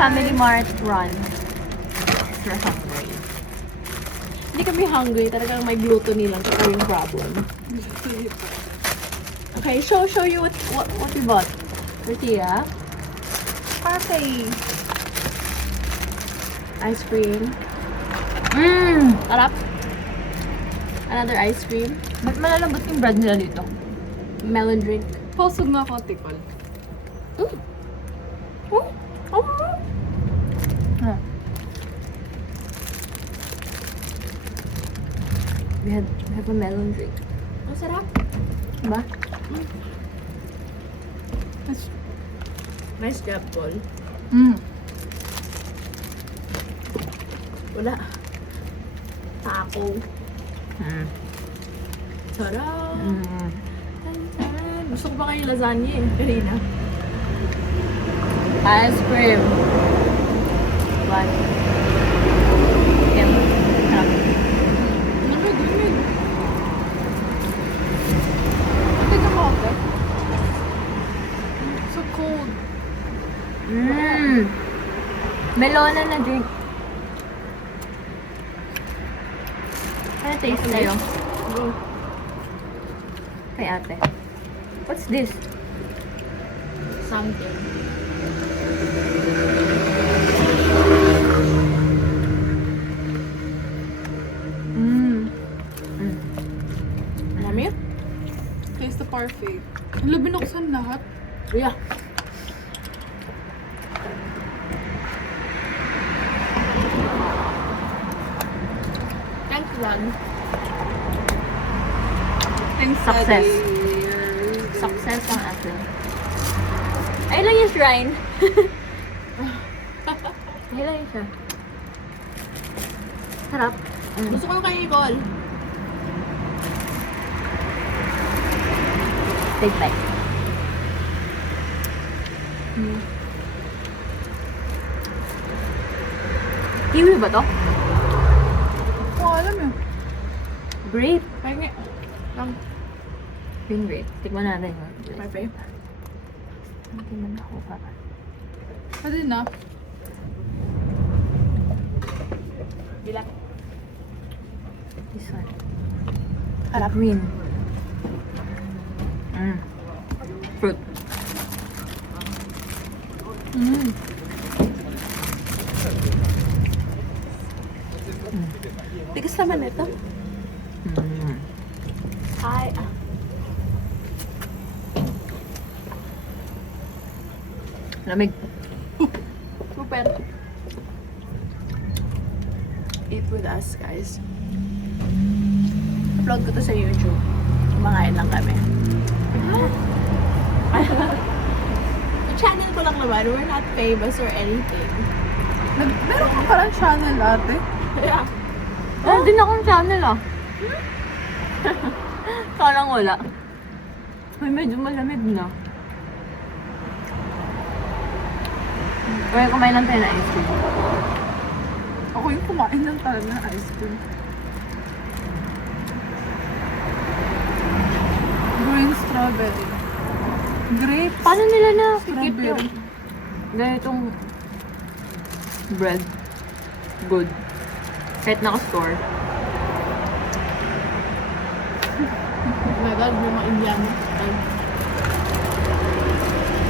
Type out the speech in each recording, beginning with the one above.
Family Mart run. We're hungry. Hindi kami hungry. Talagang may gluttony lang. Ito yung problem. Okay, show you what we bought. Tortilla. Parfait. Ice cream. Sarap. Another ice cream. Ba't malalambot yung bread nila dito? Melon drink. Posog na ako, tikol. We have a melon drink. Ang sarap. Diba? Nice job, Paul. Wala. Taco. Sarap. Tan-tan. Gusto ko pa kayo lasagna eh. Karina. Ice cream. What? Yan. Sarap. Lamig. Take a coffee. So cold. Melona na drink. Ano taste sa'yo? Go. Kay ate. What's this? Something. Marami? Taste the parfait. Hala, binuksan lahat. Yeah. Thanks, Lan. Thanks, Success. Daddy. Success ang atin. Ayun lang yung shrine. Ayun lang yung siya. Sarap. Gusto ko yung kay Nicole. Take bite. Kiwi ba to? Oh, alam mo. Grape. Kaya nga. Lang. Green grape. Tikman natin. My favorite. Tikman ako pa. Pwede na. Bilang. This one. Harap. Green. Fruit. Tigas naman ito. Ay, Lamig. super. Eat with us, guys. Upload ko to sa YouTube. Kumakain lang kami. Channel ko lang naman. We're not famous or anything. Meron ka palang channel, ate. Yeah. Oh, din akong channel ah. Parang wala. May medyo malamig na. Kaya kumain lang tayo na ice cream. Ako yung kumain lang talaga ng ice cream. Green strawberry. Grape. Paano nila na keep Strawberry. yung ganitong bread? Good. Kahit naka-store. Oh my God, may mga Indiano.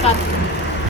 Cut.